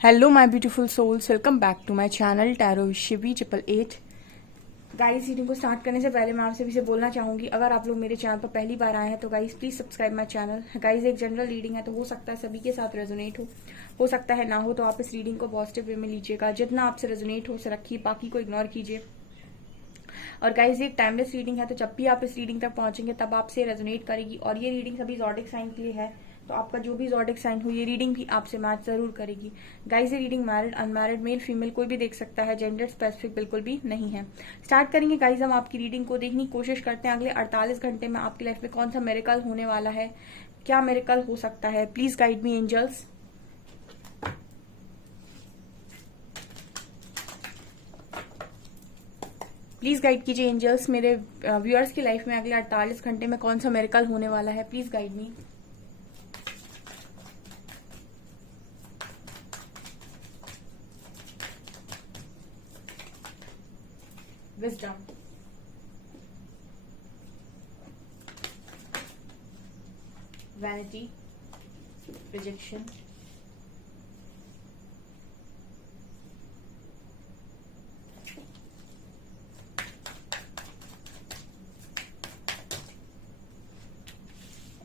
Hello my beautiful souls, welcome back to my channel tarot Shivi 888। Guys, reading को start करने से पहले मैं आपसे भी से बोलना चाहूंगी, अगर आप लोग मेरे चैनल पर पहली बार आए हैं तो guys please subscribe my channel. Guys, एक जनरल रीडिंग है तो हो सकता है सभी के साथ रेजोनेट हो सकता है ना हो, तो आप इस रीडिंग को पॉजिटिव वे में लीजिएगा। जितना आपसे रेजोनेट हो उसे रखिए, बाकी को इग्नोर कीजिए। और गाइस, ये एक टाइमलेस रीडिंग है, तो जब भी आप इस रीडिंग तक पहुंचेंगे तब आपसे रेजोनेट करेगी। और ये रीडिंग सभी ज़ोडिक साइन के लिए है, तो आपका जो भी ज़ोडिक साइन हो ये रीडिंग भी आपसे मैच जरूर करेगी। गाइस, ये reading married unmarried male female कोई भी देख सकता है, जेंडर स्पेसिफिक बिल्कुल भी नहीं है। स्टार्ट करेंगे गाइस, हम आपकी रीडिंग को देखने की कोशिश करते हैं अगले 48 घंटे में आपकी लाइफ में कौन सा मेरेकल होने वाला है, क्या मेरेकल हो सकता है। Please guide me angels. Please guide कीजिए एंजल्स, मेरे व्यूअर्स की लाइफ में अगले 48 घंटे में कौन सा मेरेकल होने वाला है। Please guide me. Wisdom, vanity, rejection,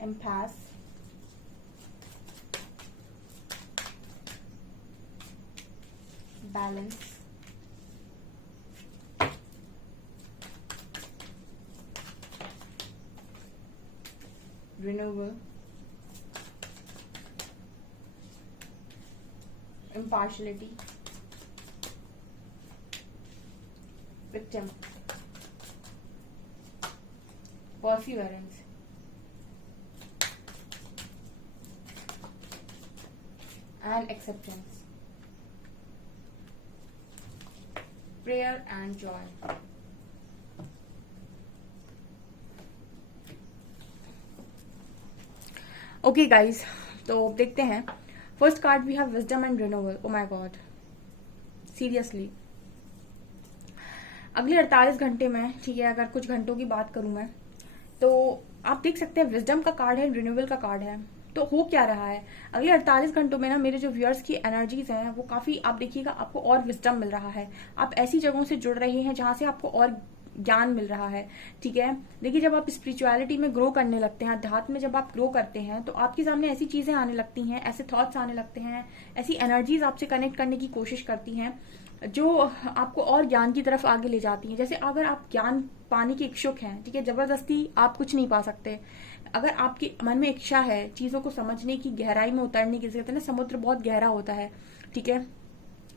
empath, balance, renewal, impartiality, victim, perseverance, and acceptance, prayer and joy। Okay guys, तो देखते हैं। First card we have wisdom and renewal. Oh my god, seriously अगले 48 घंटे में, ठीक है, अगर कुछ घंटों की बात करूं मैं, तो आप देख सकते हैं विजडम का कार्ड है, रिन्यूअल का कार्ड है। तो हो क्या रहा है अगले 48 घंटों में ना, मेरे जो व्यूअर्स की एनर्जीज हैं वो काफी, आप देखिएगा आपको और विजडम मिल रहा है। आप ऐसी जगहों से जुड़ रहे हैं जहां से आपको और ज्ञान मिल रहा है। ठीक है, देखिए जब आप स्पिरिचुअलिटी में ग्रो करने लगते हैं, अध्यात्म में जब आप ग्रो करते हैं, तो आपके सामने ऐसी चीजें आने लगती हैं, ऐसे थॉट्स आने लगते हैं, ऐसी एनर्जीज आपसे कनेक्ट करने की कोशिश करती हैं जो आपको और ज्ञान की तरफ आगे ले जाती हैं। जैसे अगर आप ज्ञान पाने के इच्छुक हैं, ठीक है, जबरदस्ती आप कुछ नहीं पा सकते। अगर आपके मन में इच्छा है चीजों को समझने की, गहराई में उतरने की, जैसे कहते हैं ना समुद्र बहुत गहरा होता है, ठीक है,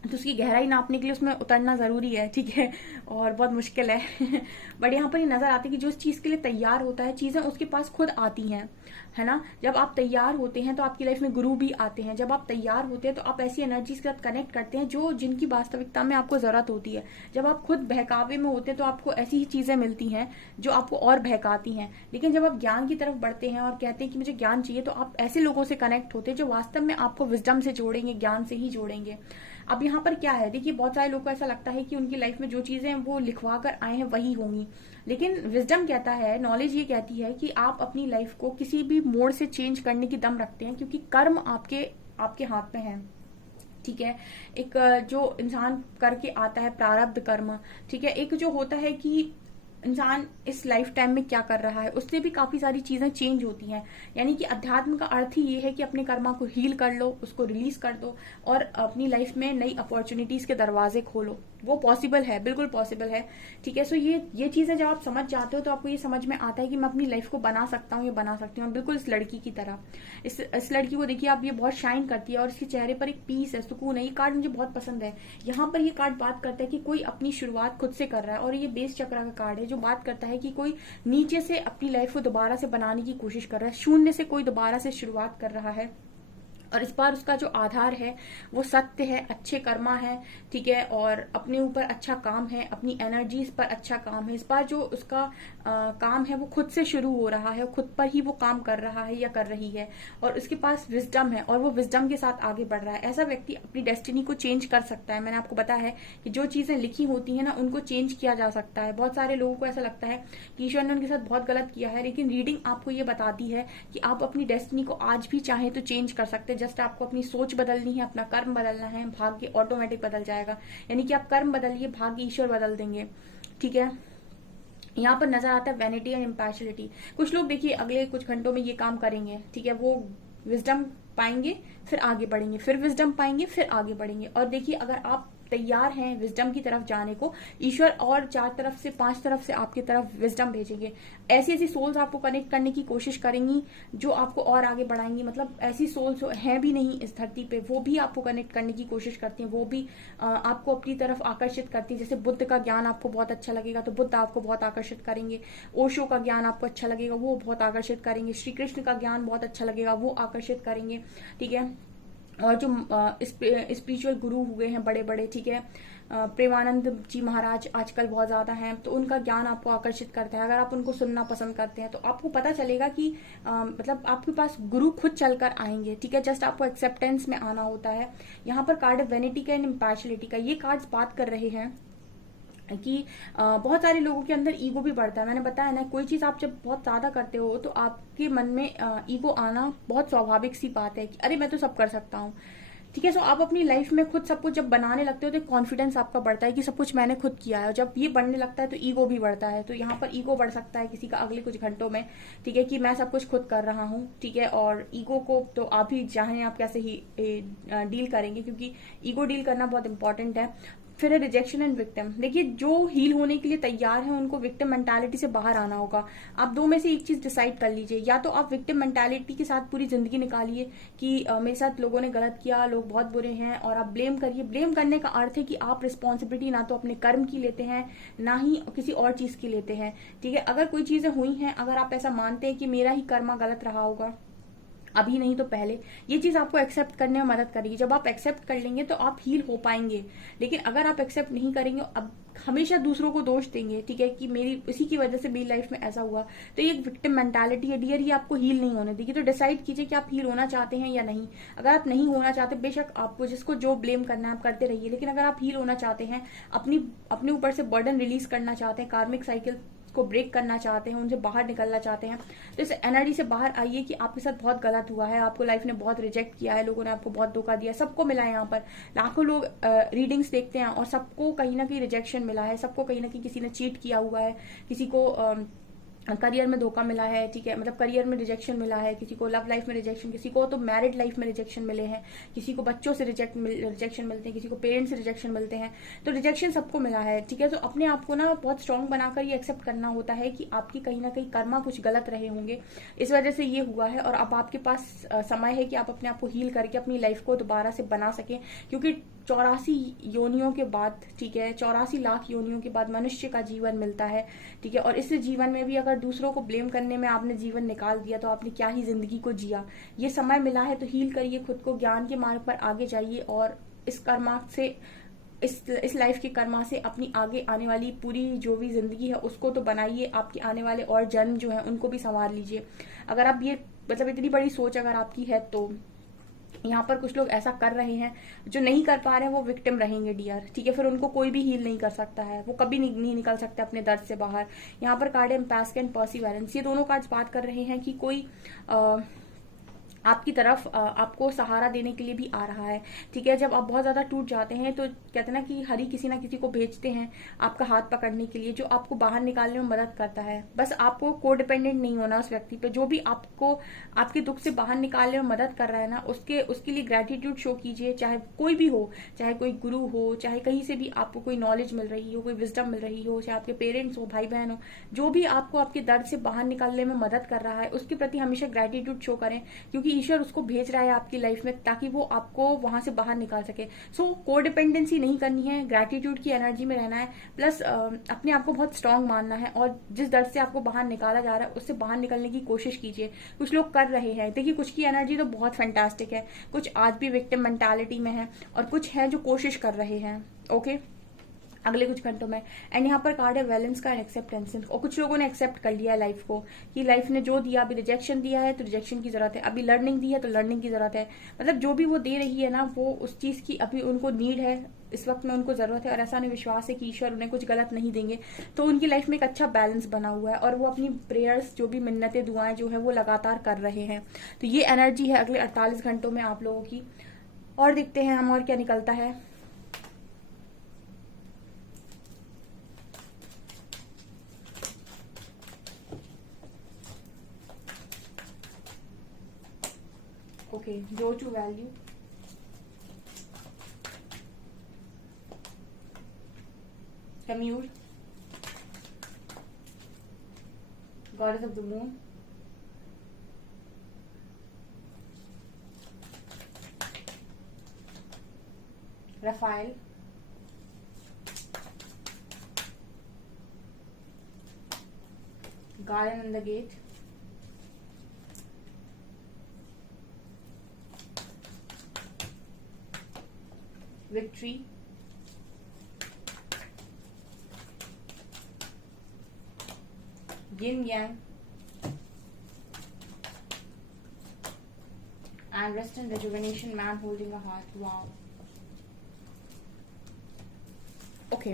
तो उसकी गहराई नापने के लिए उसमें उतरना जरूरी है, ठीक है, और बहुत मुश्किल है बट यहाँ पर ये नजर आती है कि जो इस चीज के लिए तैयार होता है, चीजें उसके पास खुद आती हैं, है ना। जब आप तैयार होते हैं तो आपकी लाइफ में गुरु भी आते हैं। जब आप तैयार होते हैं तो आप ऐसी एनर्जी के साथ कनेक्ट करते हैं जो जिनकी वास्तविकता में आपको जरूरत होती है। जब आप खुद बहकावे में होते हैं तो आपको ऐसी ही चीजें मिलती हैं जो आपको और बहकाती हैं। लेकिन जब आप ज्ञान की तरफ बढ़ते हैं और कहते हैं कि मुझे ज्ञान चाहिए, तो आप ऐसे लोगों से कनेक्ट होते हैं जो वास्तव में आपको विजडम से जोड़ेंगे, ज्ञान से ही जोड़ेंगे। अब यहाँ पर क्या है, देखिए बहुत सारे लोगों को ऐसा लगता है कि उनकी लाइफ में जो चीजें वो लिखवा कर आए हैं वही होंगी, लेकिन विजडम कहता है, नॉलेज ये कहती है कि आप अपनी लाइफ को किसी भी मोड़ से चेंज करने की दम रखते हैं, क्योंकि कर्म आपके आपके हाथ में है। ठीक है, एक जो इंसान करके आता है प्रारब्ध कर्म, ठीक है, एक जो होता है कि इंसान इस लाइफ टाइम में क्या कर रहा है, उससे भी काफी सारी चीजें चेंज होती हैं। यानी कि अध्यात्म का अर्थ ही ये है कि अपने कर्मा को हील कर लो, उसको रिलीज कर दो और अपनी लाइफ में नई अपॉर्चुनिटीज के दरवाजे खोलो। वो पॉसिबल है, बिल्कुल पॉसिबल है। ठीक है, सो ये चीजें जब आप समझ जाते हो तो आपको ये समझ में आता है कि मैं अपनी लाइफ को बना सकता हूँ, ये बना सकती हूँ, बिल्कुल इस लड़की की तरह। इस लड़की को देखिए आप, ये बहुत शाइन करती है और इसके चेहरे पर एक पीस है, सुकून है। ये कार्ड मुझे बहुत पसंद है। यहाँ पर ये कार्ड बात करता है कि कोई अपनी शुरुआत खुद से कर रहा है, और ये बेस चक्रा का कार्ड है जो बात करता है कि कोई नीचे से अपनी लाइफ को दोबारा से बनाने की कोशिश कर रहा है, शून्य से कोई दोबारा से शुरुआत कर रहा है। और इस बार उसका जो आधार है वो सत्य है, अच्छे कर्मा है, ठीक है, और अपने ऊपर अच्छा काम है, अपनी एनर्जीज पर अच्छा काम है। इस बार जो उसका काम है वो खुद से शुरू हो रहा है, खुद पर ही वो काम कर रहा है या कर रही है, और उसके पास विजडम है और वो विजडम के साथ आगे बढ़ रहा है। ऐसा व्यक्ति अपनी डेस्टिनी को चेंज कर सकता है। मैंने आपको बताया है कि जो चीजें लिखी होती है ना, उनको चेंज किया जा सकता है। बहुत सारे लोगों को ऐसा लगता है कि ईश्वर ने उनके साथ बहुत गलत किया है, लेकिन रीडिंग आपको ये बताती है कि आप अपनी डेस्टिनी को आज भी चाहे तो चेंज कर सकते हैं। जस्ट आपको अपनी सोच बदलनी है, अपना कर्म बदलना है, भाग्य ऑटोमेटिक बदल जाएगा। यानी कि आप कर्म बदलिए, भाग्य ईश्वर बदल देंगे। ठीक है, यहाँ पर नजर आता है वैनिटी एंड इम्पार्शियलिटी। कुछ लोग देखिए अगले कुछ घंटों में ये काम करेंगे, ठीक है, वो विजडम पाएंगे, फिर आगे बढ़ेंगे, फिर विजडम पाएंगे, फिर आगे बढ़ेंगे। और देखिए अगर आप तैयार हैं विजडम की तरफ जाने को, ईश्वर और 4 तरफ से 5 तरफ से आपकी तरफ विजडम भेजेंगे। ऐसी ऐसी सोल्स आपको कनेक्ट करने की कोशिश करेंगी जो आपको और आगे बढ़ाएंगी। मतलब ऐसी सोल्स हैं भी नहीं इस धरती पे, वो भी आपको कनेक्ट करने की कोशिश करती हैं, वो भी आपको अपनी तरफ आकर्षित करती है। जैसे बुद्ध का ज्ञान आपको बहुत अच्छा लगेगा तो बुद्ध आपको बहुत आकर्षित करेंगे। ओशो का ज्ञान आपको अच्छा लगेगा, वो बहुत आकर्षित करेंगे। श्री कृष्ण का ज्ञान बहुत अच्छा लगेगा, वो आकर्षित करेंगे। ठीक है, और जो स्पिरिचुअल गुरु हुए हैं बड़े बड़े, ठीक है, प्रेमानंद जी महाराज आजकल बहुत ज्यादा हैं, तो उनका ज्ञान आपको आकर्षित करता है। अगर आप उनको सुनना पसंद करते हैं तो आपको पता चलेगा कि मतलब आपके पास गुरु खुद चलकर आएंगे। ठीक है, जस्ट आपको एक्सेप्टेंस में आना होता है। यहाँ पर कार्ड है वेनिटी का एंड इम्पार्शियलिटी का। ये कार्ड्स बात कर रहे हैं कि बहुत सारे लोगों के अंदर ईगो भी बढ़ता है। मैंने बताया ना, कोई चीज आप जब बहुत ज्यादा करते हो तो आपके मन में ईगो आना बहुत स्वाभाविक सी बात है कि अरे मैं तो सब कर सकता हूँ। ठीक है, सो आप अपनी लाइफ में खुद सब कुछ जब बनाने लगते हो तो कॉन्फिडेंस आपका बढ़ता है कि सब कुछ मैंने खुद किया है। और जब ये बढ़ने लगता है तो ईगो भी बढ़ता है। तो यहाँ पर ईगो बढ़ सकता है किसी का अगले कुछ घंटों में, ठीक है, कि मैं सब कुछ खुद कर रहा हूँ। ठीक है, और ईगो को तो आप ही चाहें आप कैसे ही डील करेंगे, क्योंकि ईगो डील करना बहुत इंपॉर्टेंट है। फिर है रिजेक्शन एंड विक्टिम। देखिए जो हील होने के लिए तैयार है उनको विक्टिम मेंटालिटी से बाहर आना होगा। आप दो में से एक चीज डिसाइड कर लीजिए, या तो आप विक्टिम मेंटालिटी के साथ पूरी जिंदगी निकालिए कि मेरे साथ लोगों ने गलत किया, लोग बहुत बुरे हैं, और आप ब्लेम करिए। ब्लेम करने का अर्थ है कि आप रिस्पॉन्सिबिलिटी ना तो अपने कर्म की लेते हैं, ना ही किसी और चीज की लेते हैं। ठीक है, अगर कोई चीजें हुई हैं, अगर आप ऐसा मानते हैं कि मेरा ही कर्मा गलत रहा होगा, अभी नहीं तो पहले, ये चीज आपको एक्सेप्ट करने में मदद करेगी। जब आप एक्सेप्ट कर लेंगे तो आप हील हो पाएंगे। लेकिन अगर आप एक्सेप्ट नहीं करेंगे, अब हमेशा दूसरों को दोष देंगे, ठीक है, कि मेरी इसी की वजह से मेरी लाइफ में ऐसा हुआ, तो ये एक विक्टिम मेंटालिटी है डियर, ये आपको हील नहीं होने देगी। तो डिसाइड कीजिए कि आप हील होना चाहते हैं या नहीं। अगर आप नहीं होना चाहते, बेशक आपको जिसको जो ब्लेम करना है आप करते रहिए, लेकिन अगर आप हील होना चाहते हैं, अपने ऊपर से बर्डन रिलीज करना चाहते हैं, कार्मिक साइकिल को ब्रेक करना चाहते हैं, उनसे बाहर निकलना चाहते हैं, तो इस एनर्जी से बाहर आइए कि आपके साथ बहुत गलत हुआ है, आपको लाइफ ने बहुत रिजेक्ट किया है, लोगों ने आपको बहुत धोखा दिया, सबको मिला है। यहाँ पर लाखों लोग रीडिंग्स देखते हैं और सबको कहीं ना कहीं रिजेक्शन मिला है, सबको कहीं ना कहीं किसी ने चीट किया हुआ है, किसी को करियर में धोखा मिला है। ठीक है, मतलब करियर में रिजेक्शन मिला है, किसी को लव लाइफ में रिजेक्शन, किसी को तो मैरिड लाइफ में रिजेक्शन मिले हैं, किसी को बच्चों से रिजेक्शन मिलते हैं, किसी को पेरेंट्स से रिजेक्शन मिलते हैं। तो रिजेक्शन सबको मिला है। ठीक है, तो अपने आप को ना बहुत स्ट्रांग बनाकर ये एक्सेप्ट करना होता है कि आपकी कहीं ना कहीं कर्मा कुछ गलत रहे होंगे, इस वजह से ये हुआ है। और अब आपके पास समय है कि आप अपने आप को हील करके अपनी लाइफ को दोबारा से बना सकें, क्योंकि 84 योनियों के बाद, ठीक है, 84 लाख योनियों के बाद मनुष्य का जीवन मिलता है। ठीक है, और इस जीवन में भी अगर दूसरों को ब्लेम करने में आपने जीवन निकाल दिया तो आपने क्या ही जिंदगी को जिया। ये समय मिला है तो हील करिए खुद को, ज्ञान के मार्ग पर आगे जाइए, और इस कर्मा से, इस लाइफ के कर्मा से अपनी आगे आने वाली पूरी जो भी जिंदगी है उसको तो बनाइए। आपके आने वाले और जन्म जो है उनको भी संवार लीजिए। अगर आप ये मतलब इतनी बड़ी सोच अगर आपकी है, तो यहाँ पर कुछ लोग ऐसा कर रहे हैं, जो नहीं कर पा रहे हैं वो विक्टिम रहेंगे डियर। ठीक है, फिर उनको कोई भी हील नहीं कर सकता है, वो कभी नहीं निकल सकते अपने दर्द से बाहर। यहाँ पर कार्ड है एम्पैस्क एंड पर्सिवेरेंस। ये दोनों कार्ड्स बात कर रहे हैं कि कोई आपकी तरफ आपको सहारा देने के लिए भी आ रहा है। ठीक है, जब आप बहुत ज्यादा टूट जाते हैं तो कहते हैं ना कि हरि किसी ना किसी को भेजते हैं आपका हाथ पकड़ने के लिए, जो आपको बाहर निकालने में मदद करता है। बस आपको को डिपेंडेंट नहीं होना उस व्यक्ति पे। जो भी आपको आपके दुख से बाहर निकालने में मदद कर रहा है ना, उसके लिए ग्रेटिट्यूड शो कीजिए। चाहे कोई भी हो, चाहे कोई गुरु हो, चाहे कहीं से भी आपको कोई नॉलेज मिल रही हो, कोई विजडम मिल रही हो, चाहे आपके पेरेंट्स हो, भाई बहन हो, जो भी आपको आपके दर्द से बाहर निकालने में मदद कर रहा है उसके प्रति हमेशा ग्रेटिट्यूड शो करें, क्योंकि ईश्वर उसको भेज रहा है आपकी लाइफ में ताकि वो आपको वहां से बाहर निकाल सके। सो कोडिपेंडेंसी नहीं करनी है, ग्रेटिट्यूड की एनर्जी में रहना है, प्लस अपने आप को बहुत स्ट्रांग मानना है, और जिस दर्द से आपको बाहर निकाला जा रहा है उससे बाहर निकलने की कोशिश कीजिए। कुछ लोग कर रहे हैं, देखिए कुछ की एनर्जी तो बहुत फैंटास्टिक है, कुछ आज भी विक्टिम मेंटालिटी में है, और कुछ है जो कोशिश कर रहे हैं। ओके, अगले कुछ घंटों में। एंड यहाँ पर कार्ड है बैलेंस का एंड एक्सेप्टेंस। और कुछ लोगों ने एक्सेप्ट कर लिया है लाइफ को, कि लाइफ ने जो दिया, अभी रिजेक्शन दिया है तो रिजेक्शन की जरूरत है, अभी लर्निंग दी है तो लर्निंग की जरूरत है। मतलब जो भी वो दे रही है ना, वो उस चीज की अभी उनको नीड है, इस वक्त में उनको जरूरत है। और ऐसा नहीं, विश्वास है कि ईश्वर उन्हें कुछ गलत नहीं देंगे। तो उनकी लाइफ में एक अच्छा बैलेंस बना हुआ है, और वो अपनी प्रेयर्स, जो भी मिन्नतें दुआएं जो है वो लगातार कर रहे हैं। तो ये एनर्जी है अगले 48 घंटों में आप लोगों की। और देखते हैं हम और क्या निकलता है। ओके, जो टू वैल्यू, कम्यूर, गॉडेस ऑफ द मून, रफाइल, garden in the gate, victory, yin yang, and rest and rejuvenation, man holding a heart. Wow. Okay,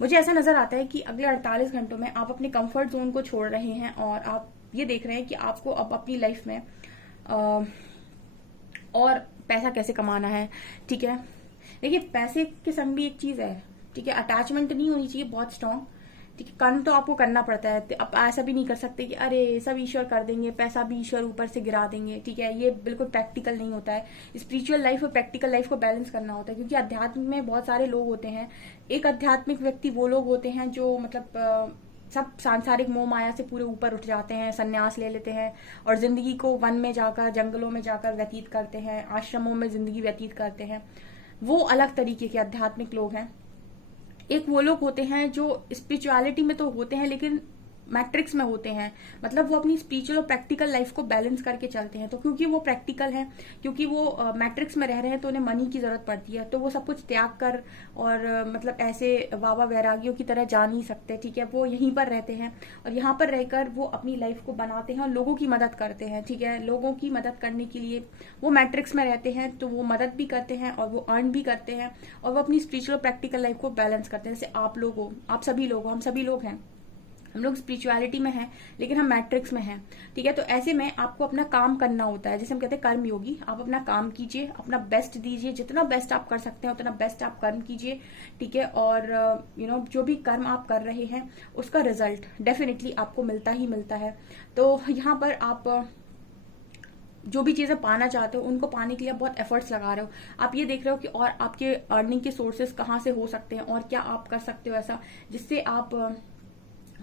मुझे ऐसा नजर आता है कि अगले 48 घंटों में आप अपने कंफर्ट जोन को छोड़ रहे हैं, और आप ये देख रहे हैं कि आपको अब अपनी लाइफ में और पैसा कैसे कमाना है। ठीक है, देखिए पैसे के संग भी एक चीज है, ठीक है, अटैचमेंट नहीं होनी चाहिए बहुत स्ट्रांग। ठीक है, कर्म तो आपको करना पड़ता है। तो आप ऐसा भी नहीं कर सकते कि अरे सब ईश्वर कर देंगे, पैसा भी ईश्वर ऊपर से गिरा देंगे। ठीक है, ये बिल्कुल प्रैक्टिकल नहीं होता है। स्पिरिचुअल लाइफ और प्रैक्टिकल लाइफ को बैलेंस करना होता है, क्योंकि अध्यात्म में बहुत सारे लोग होते हैं। एक आध्यात्मिक व्यक्ति वो लोग होते हैं जो मतलब सब सांसारिक मोह माया से पूरे ऊपर उठ जाते हैं, संन्यास ले लेते हैं और जिंदगी को वन में जाकर, जंगलों में जाकर व्यतीत करते हैं, आश्रमों में जिंदगी व्यतीत करते हैं। वो अलग तरीके के आध्यात्मिक लोग हैं। एक वो लोग होते हैं जो स्पिरिचुअलिटी में तो होते हैं लेकिन मैट्रिक्स में होते हैं, मतलब वो अपनी स्पिरिचुअल और प्रैक्टिकल लाइफ को बैलेंस करके चलते हैं। तो क्योंकि वो प्रैक्टिकल हैं, क्योंकि वो मैट्रिक्स में रह रहे हैं, तो उन्हें मनी की जरूरत पड़ती है। तो वो सब कुछ त्याग कर और मतलब ऐसे वावा वैरागियों की तरह जा नहीं सकते। ठीक है, वो यहीं पर रहते हैं और यहाँ पर रहकर वो अपनी लाइफ को बनाते हैं और लोगों की मदद करते हैं। ठीक है, लोगों की मदद करने के लिए वो मैट्रिक्स में रहते हैं, तो वो मदद भी करते हैं और वो अर्न भी करते हैं, और वो अपनी स्पिरिचुअल प्रैक्टिकल लाइफ को बैलेंस करते हैं। जैसे आप लोग हो, आप सभी लोग हो, हम सभी लोग हैं। हम लोग स्पिरिचुअलिटी में हैं लेकिन हम मैट्रिक्स में हैं। ठीक है, तो ऐसे में आपको अपना काम करना होता है, जैसे हम कहते हैं कर्म योगी। आप अपना काम कीजिए, अपना बेस्ट दीजिए, जितना बेस्ट आप कर सकते हैं उतना बेस्ट आप कर्म कीजिए। ठीक है, और जो भी कर्म आप कर रहे हैं उसका रिजल्ट डेफिनेटली आपको मिलता ही मिलता है। तो यहाँ पर आप जो भी चीजें पाना चाहते हो उनको पाने के लिए बहुत एफर्ट्स लगा रहे हो। आप ये देख रहे हो कि और आपके अर्निंग के सोर्सेस कहाँ से हो सकते हैं और क्या आप कर सकते हो ऐसा जिससे आप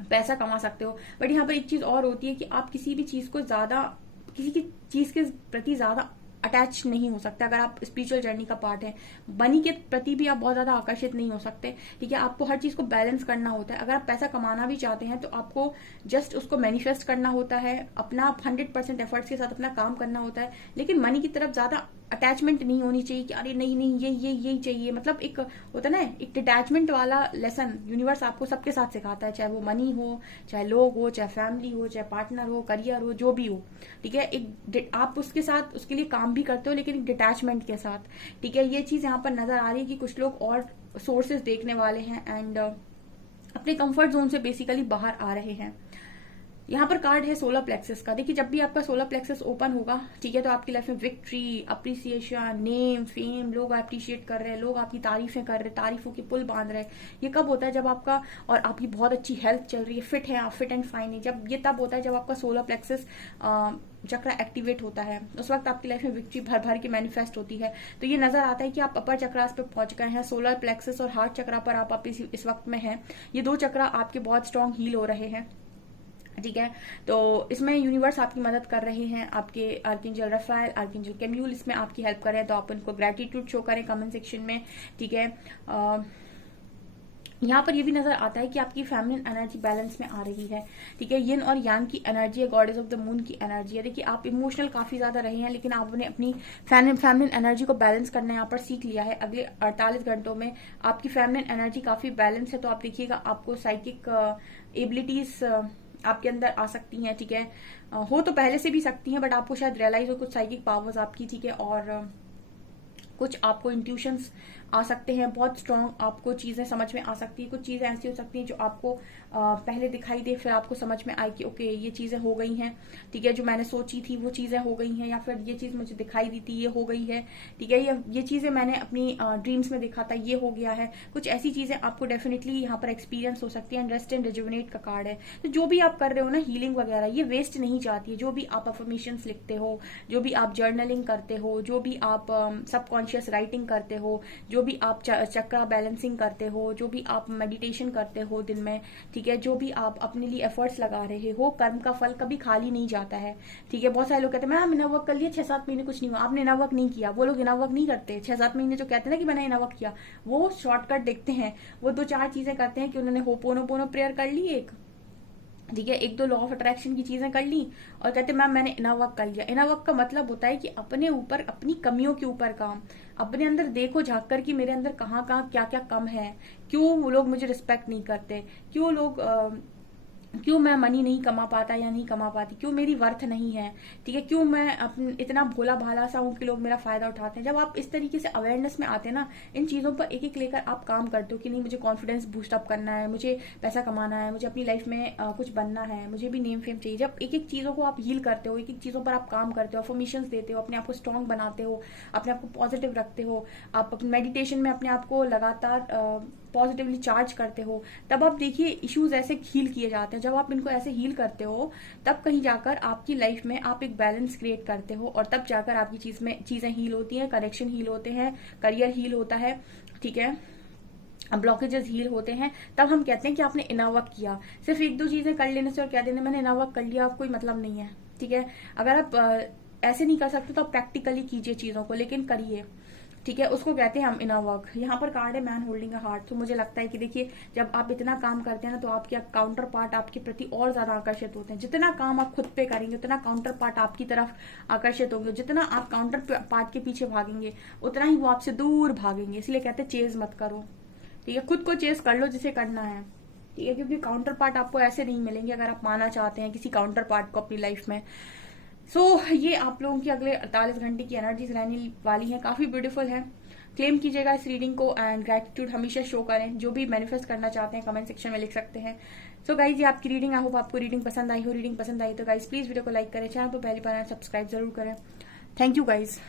पैसा कमा सकते हो। बट यहाँ पर एक चीज और होती है कि आप किसी भी चीज को ज्यादा, किसी की चीज के प्रति ज्यादा अटैच नहीं हो सकते। अगर आप स्पिरिचुअल जर्नी का पार्ट है, मनी के प्रति भी आप बहुत ज्यादा आकर्षित नहीं हो सकते। ठीक है, आपको हर चीज को बैलेंस करना होता है। अगर आप पैसा कमाना भी चाहते हैं तो आपको जस्ट उसको मैनिफेस्ट करना होता है, अपना 100% एफर्ट्स के साथ अपना काम करना होता है, लेकिन मनी की तरफ ज्यादा अटैचमेंट नहीं होनी चाहिए कि अरे नहीं नहीं ये यही चाहिए। मतलब एक होता है ना, एक डिटैचमेंट वाला लेसन यूनिवर्स आपको सबके साथ सिखाता है, चाहे वो मनी हो, चाहे लोग हो, चाहे फैमिली हो, चाहे पार्टनर हो, करियर हो, जो भी हो। ठीक है, एक आप उसके साथ उसके लिए काम भी करते हो लेकिन एक डिटैचमेंट के साथ। ठीक है, ये चीज यहाँ पर नजर आ रही है कि कुछ लोग और सोर्सेस देखने वाले हैं एंड अपने कंफर्ट जोन से बेसिकली बाहर आ रहे हैं। यहाँ पर कार्ड है सोलर प्लेक्सस का। देखिए, जब भी आपका सोलर प्लेक्सस ओपन होगा, ठीक है, तो आपकी लाइफ में विक्ट्री, अप्रिसिएशन, नेम, फेम, लोग अप्रिशिएट कर रहे हैं, लोग आपकी तारीफें कर रहे हैं, तारीफों के पुल बांध रहे हैं। ये कब होता है? जब आपका और आपकी बहुत अच्छी हेल्थ चल रही है, फिट है आप, फिट एंड फाइन है। जब ये तब होता है जब आपका सोलर प्लेक्सस चक्र एक्टिवेट होता है, उस वक्त आपकी लाइफ में विक्ट्री भर भर के मैनिफेस्ट होती है। तो ये नजर आता है कि आप अपर चक्रास पे पहुंच गए हैं। सोलर प्लेक्सस और हार्ट चक्रा पर आप इस वक्त में हैं। ये दो चक्रा आपके बहुत स्ट्रांग हील हो रहे हैं। ठीक है, तो इसमें यूनिवर्स आपकी मदद कर रहे हैं। आपके आर्कएंजल रफाएल, आर्कएंजल कैम्यूल इसमें आपकी हेल्प कर रहे हैं, तो आप उनको ग्रेटिट्यूड शो करें कमेंट सेक्शन में। ठीक है, यहाँ पर ये भी नजर आता है कि आपकी फेमिनिन एनर्जी बैलेंस में आ रही है, ठीक है। यिन और यांग की एनर्जी है, गॉडेस ऑफ द मून की एनर्जी है। देखिए आप इमोशनल काफी ज्यादा रहे हैं, लेकिन आपने अपनी फेमिनिन एनर्जी को बैलेंस करना यहाँ पर सीख लिया है। अगले 48 घंटों में आपकी फेमिनिन एनर्जी काफी बैलेंस है, तो आप देखिएगा आपको साइकिक एबिलिटीज आपके अंदर आ सकती हैं, ठीक है। हो तो पहले से भी सकती हैं, बट आपको शायद रियलाइज हो कुछ साइकिक पावर्स आपकी, ठीक है। और कुछ आपको इंट्यूशंस आ सकते हैं, बहुत स्ट्रांग आपको चीजें समझ में आ सकती है। कुछ चीजें ऐसी हो सकती हैं जो आपको पहले दिखाई दे, फिर आपको समझ में आए कि ओके ये चीजें हो गई हैं, ठीक है। जो मैंने सोची थी वो चीजें हो गई हैं, या फिर ये चीज मुझे दिखाई दी थी ये हो गई है, ठीक है। ये चीजें मैंने अपनी ड्रीम्स में देखा था ये हो गया है। कुछ ऐसी चीजें आपको डेफिनेटली यहाँ पर एक्सपीरियंस हो सकती है। एंड रेस्ट एंड रिजुविनेट का कार्ड है, तो जो भी आप कर रहे हो ना, हीलिंग वगैरह, ये वेस्ट नहीं जाती है। जो भी आप अफर्मेशंस लिखते हो, जो भी आप जर्नलिंग करते हो, जो भी आप सबकॉन्शियस राइटिंग करते हो, जो भी आप चक्रा बैलेंसिंग करते हो, जो भी आप मेडिटेशन करते हो दिन में, ठीक है, जो भी आप अपने लिए एफर्ट्स लगा रहे हो, कर्म का फल कभी खाली नहीं जाता है, ठीक है। बहुत सारे लोग कहते हैं मैम इनर वर्क कर लिया, 6-7 महीने कुछ नहीं हुआ। आपने इनर वर्क नहीं किया। वो लोग इनर वर्क नहीं करते। 6-7 महीने जो कहते हैं ना कि मैंने इनर वर्क किया, वो शॉर्टकट देखते हैं। वो 2-4 चीजें करते हैं कि उन्होंने होपोनोपोनो प्रेयर कर ली एक, ठीक है, 1-2 लॉ ऑफ अट्रैक्शन की चीजें कर ली, और कहते मैम मैंने इनर वर्क कर लिया। इनर वर्क का मतलब होता है कि अपने ऊपर, अपनी कमियों के ऊपर काम, अपने अंदर देखो झांक कर कि मेरे अंदर कहाँ कहाँ क्या क्या कम है, क्यों वो लोग मुझे रिस्पेक्ट नहीं करते, क्यों मैं मनी नहीं कमा पाता या नहीं कमा पाती, क्यों मेरी वर्थ नहीं है, ठीक है, क्यों मैं इतना भोला भाला सा हूं कि लोग मेरा फायदा उठाते हैं। जब आप इस तरीके से अवेयरनेस में आते हैं ना, इन चीजों पर एक एक लेकर आप काम करते हो कि नहीं मुझे कॉन्फिडेंस बूस्ट अप करना है, मुझे पैसा कमाना है, मुझे अपनी लाइफ में कुछ बनना है, मुझे भी नेम फेम चाहिए। जब एक एक चीजों को आप हील करते हो, एक एक चीजों पर आप काम करते हो, अफर्मेशंस देते हो, अपने आप को स्ट्रांग बनाते हो, अपने आप को पॉजिटिव रखते हो, आप अपने मेडिटेशन में अपने आप को लगातार पॉजिटिवली चार्ज करते हो, तब आप देखिए इश्यूज ऐसे हील किए जाते हैं। जब आप इनको ऐसे हील करते हो, तब कहीं जाकर आपकी लाइफ में आप एक बैलेंस क्रिएट करते हो, और तब जाकर आपकी चीजें हील होती हैं, कनेक्शन हील होते हैं, करियर हील होता है, ठीक है, ब्लॉकेजेस हील होते हैं। तब हम कहते हैं कि आपने इनर वर्क किया। सिर्फ 1-2 चीजें कर लेने से और कह देने मैंने इनर वर्क कर लिया, कोई मतलब नहीं है, ठीक है। अगर आप ऐसे नहीं कर सकते तो आप प्रैक्टिकली कीजिए चीजों को, लेकिन करिए, ठीक है। उसको कहते हैं हम इनर वर्क। यहाँ पर कार्ड है मैन होल्डिंग अ हार्ट। तो मुझे लगता है कि देखिए जब आप इतना काम करते हैं ना, तो आपके काउंटर पार्ट आपके प्रति और ज्यादा आकर्षित होते हैं। जितना काम आप खुद पे करेंगे, उतना काउंटर पार्ट आपकी तरफ आकर्षित होंगे। जितना आप काउंटर पार्ट के पीछे भागेंगे, उतना ही वो आपसे दूर भागेंगे। इसलिए कहते हैं चेज मत करो, ठीक है, खुद को चेज कर लो जिसे करना है, ठीक है, क्योंकि काउंटर पार्ट आपको ऐसे नहीं मिलेंगे अगर आप पाना चाहते हैं किसी काउंटर पार्ट को अपनी लाइफ में। ये आप लोगों की अगले 48 घंटे की एनर्जीज रहने वाली हैं, काफी ब्यूटीफुल है। क्लेम कीजिएगा इस रीडिंग को, एंड ग्रेटिट्यूड हमेशा शो करें। जो भी मैनिफेस्ट करना चाहते हैं कमेंट सेक्शन में लिख सकते हैं। गाइज ये आपकी रीडिंग, आई होप आपको रीडिंग पसंद आई हो। रीडिंग पसंद आई तो गाइज प्लीज वीडियो को लाइक करें, चैनल पर पहली बार सब्सक्राइब जरूर करें। Thank you guys.